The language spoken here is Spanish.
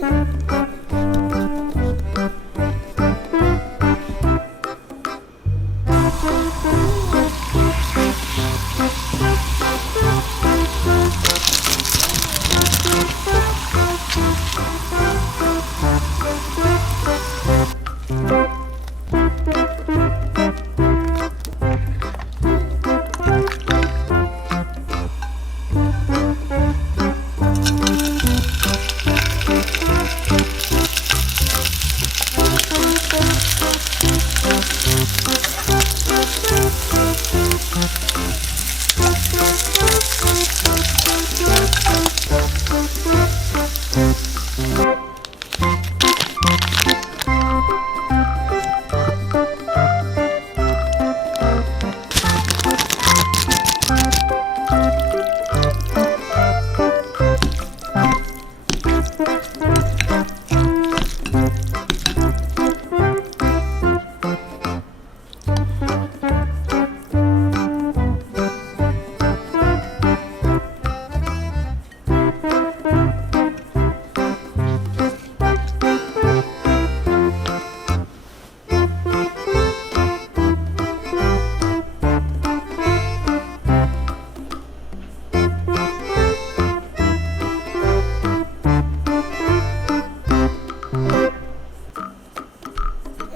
Thank you. thank